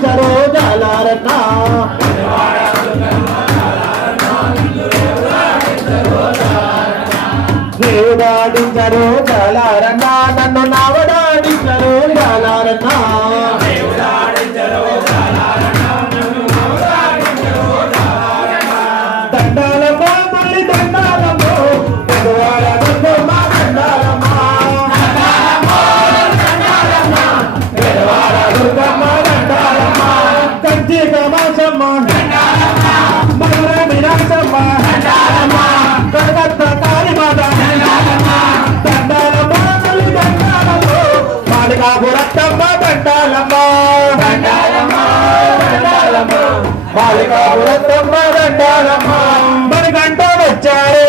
దాడించరు జాలారన్న దేవుడాడించరు జాలారన్న నన్ను నావడాడించరు జాలారన్న దండాలమ్మా మళ్ళీ దండాలమ్మో పెదవాడ దుర్గమ్మ దండాలమ్మా పెదవాడ దుర్గమ్మ దండాలమ్మా కంచి కామాసమ్మ మధుర మీనాక్షమ్మ కలకత్తా కాళీమాత దండాలమ్మా మళ్ళీ దండాలమ్మో మాలికాపురత్తమ్మ దండాలమ్మా మాలికాపురత్తమ్మ దండాలమ్మా మణికంఠ వచ్చారు